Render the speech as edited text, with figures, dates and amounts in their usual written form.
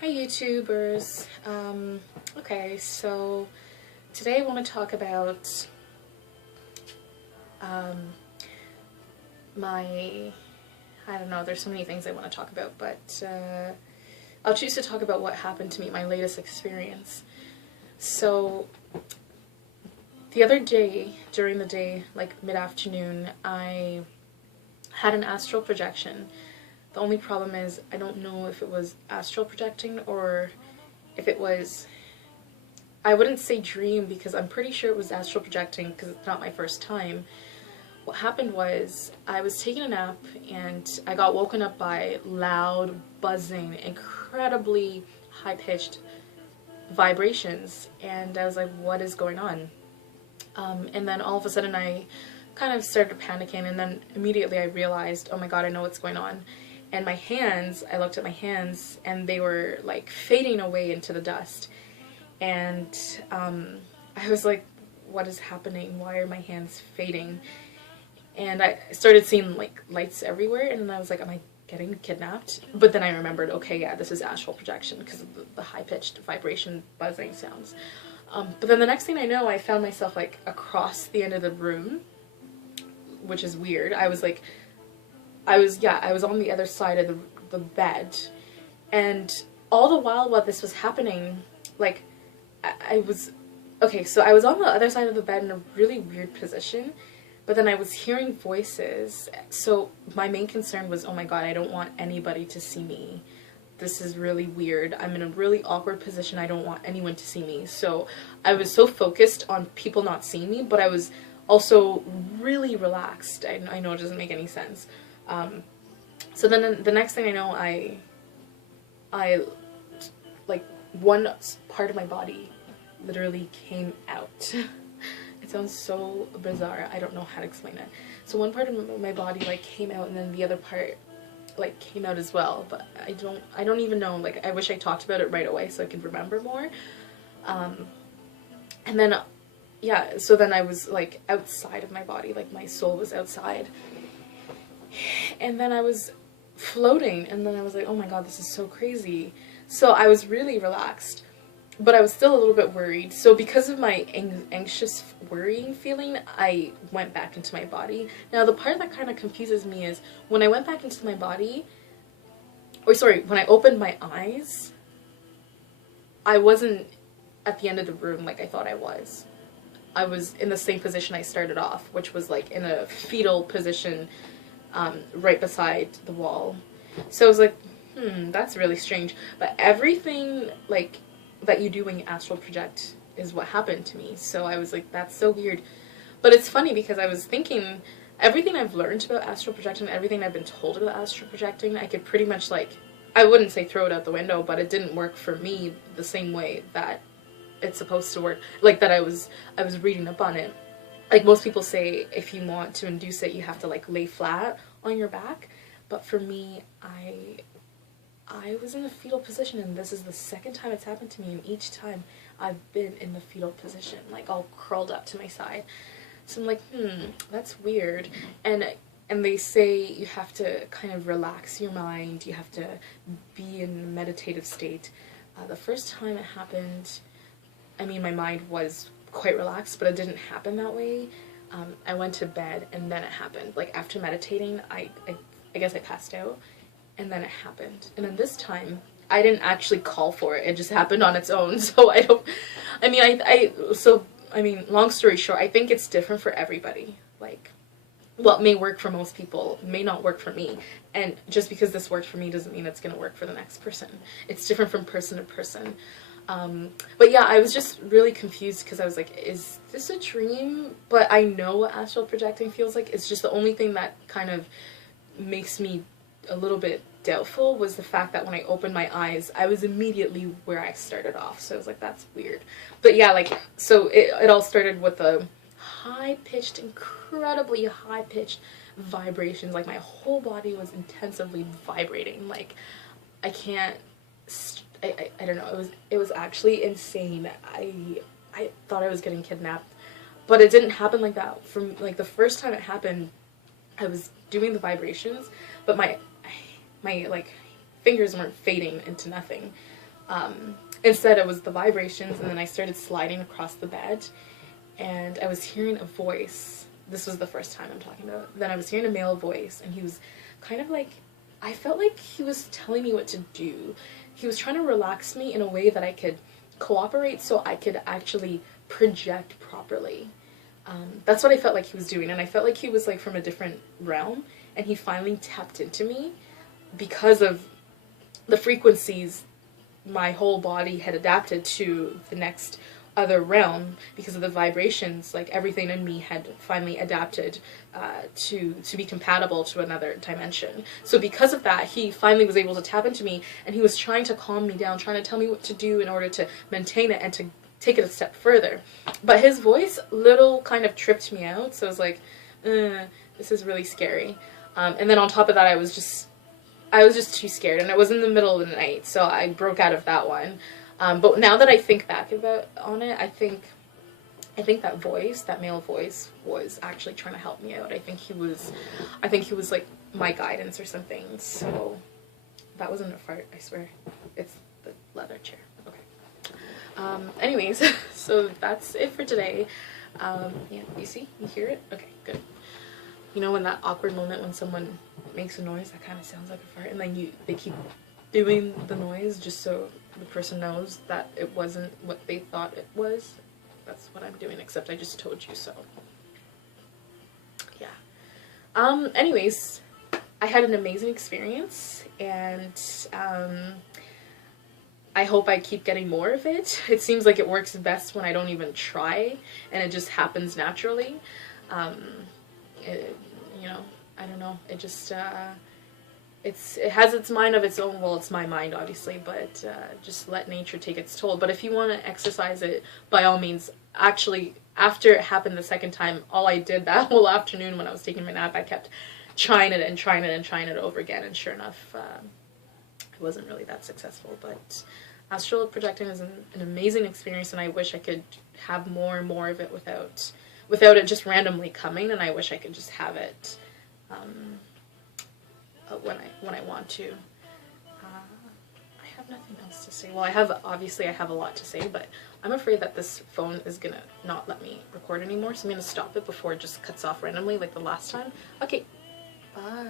Hi YouTubers. Okay, so today I want to talk about um, I don't know, there's so many things I want to talk about, but I'll choose to talk about what happened to me, my latest experience. So the other day, during the day, like mid-afternoon, I had an astral projection. The only problem is I don't know if it was astral projecting or if it was, I wouldn't say dream because I'm pretty sure it was astral projecting because it's not my first time. What happened was I was taking a nap and I got woken up by loud, buzzing, incredibly high-pitched vibrations, and I was like, what is going on? And then all of a sudden I kind of started panicking, and then immediately I realized, oh my god, I know what's going on. And my hands, I looked at my hands and they were like fading away into the dust. And I was like, what is happening? Why are my hands fading? And I started seeing like lights everywhere, and then I was like, am I getting kidnapped? But then I remembered, okay, yeah, this is astral projection because of the high-pitched vibration buzzing sounds. But then the next thing I know, I found myself like across the end of the room, which is weird. I was on the other side of the bed, and all the while this was happening, like, I was on the other side of the bed in a really weird position, but then I was hearing voices. So my main concern was, oh my god, I don't want anybody to see me. This is really weird. I'm in a really awkward position. I don't want anyone to see me. So I was so focused on people not seeing me, but I was also really relaxed. I know it doesn't make any sense. So then the next thing I know, I like, one part of my body literally came out. It sounds so bizarre. I don't know how to explain it. So one part of my body like came out, and then the other part like came out as well. But I don't even know. Like, I wish I talked about it right away so I could remember more. And then yeah, so then I was like outside of my body, like my soul was outside. And then I was floating, and then I was like, oh my god, this is so crazy. So I was really relaxed, but I was still a little bit worried. So because of my anxious, worrying feeling, I went back into my body. Now the part that kind of confuses me is when I went back into my body, when I opened my eyes, I wasn't at the end of the room like I thought I was. I was in the same position I started off, which was like in a fetal position, right beside the wall. So I was like, that's really strange. But everything like that you do when you astral project is what happened to me. So I was like, that's so weird. But it's funny because I was thinking everything I've learned about astral projecting, everything I've been told about astral projecting, I could pretty much, like, I wouldn't say throw it out the window, but it didn't work for me the same way that it's supposed to work. Like, that I was reading up on it. Like, most people say if you want to induce it, you have to like lay flat on your back. But for me, I was in the fetal position, and this is the second time it's happened to me, and each time I've been in the fetal position, like all curled up to my side. So I'm like, that's weird. And they say you have to kind of relax your mind, you have to be in a meditative state. The first time it happened, I mean, my mind was quite relaxed, but it didn't happen that way. I went to bed, and then it happened. Like, after meditating, I guess I passed out, and then it happened. And then this time, I didn't actually call for it. It just happened on its own. So I mean, long story short, I think it's different for everybody. Like, what may work for most people may not work for me. And just because this worked for me doesn't mean it's going to work for the next person. It's different from person to person. But yeah, I was just really confused because I was like, is this a dream? But I know what astral projecting feels like. It's just the only thing that kind of makes me a little bit doubtful was the fact that when I opened my eyes, I was immediately where I started off. So I was like, that's weird. But yeah, like, so it all started with a high-pitched, incredibly high-pitched vibrations. Like, my whole body was intensively vibrating. Like, I can't, I don't know, it was actually insane. I thought I was getting kidnapped, but it didn't happen like that. From like the first time it happened, I was doing the vibrations, but my like fingers weren't fading into nothing. Instead, it was the vibrations, and then I started sliding across the bed, and I was hearing a voice. This was the first time I'm talking about. Then I was hearing a male voice, and he was kind of like, I felt like he was telling me what to do. He was trying to relax me in a way that I could cooperate so I could actually project properly. That's what I felt like he was doing, and I felt like he was like from a different realm, and he finally tapped into me because of the frequencies my whole body had adapted to the next other realm. Because of the vibrations, like everything in me had finally adapted to be compatible to another dimension. So because of that, he finally was able to tap into me, and he was trying to calm me down, trying to tell me what to do in order to maintain it and to take it a step further. But his voice little kind of tripped me out, so I was like, this is really scary. And then on top of that, I was just too scared, and it was in the middle of the night, so I broke out of that one. But now that I think back on it, I think that voice, that male voice, was actually trying to help me out. I think he was like my guidance or something. So that wasn't a fart, I swear. It's the leather chair. Okay. Anyways, so that's it for today. Yeah, you see? You hear it? Okay, good. You know, when that awkward moment when someone makes a noise that kind of sounds like a fart, and then they keep doing the noise just so the person knows that it wasn't what they thought it was. That's what I'm doing, except I just told you so. Yeah. Anyways, I had an amazing experience, and I hope I keep getting more of it. It seems like it works best when I don't even try, and it just happens naturally. You know, I don't know. It just, it has its mind of its own. Well, it's my mind, obviously, but just let nature take its toll. But if you want to exercise it, by all means. Actually, after it happened the second time, all I did that whole afternoon when I was taking my nap, I kept trying it and trying it and trying it over again. And sure enough, it wasn't really that successful. But astral projecting is an amazing experience, and I wish I could have more and more of it without it just randomly coming. And I wish I could just have it when I want to. I have nothing else to say. Well, I have a lot to say, but I'm afraid that this phone is gonna not let me record anymore, so I'm gonna stop it before it just cuts off randomly like the last time. Okay, bye.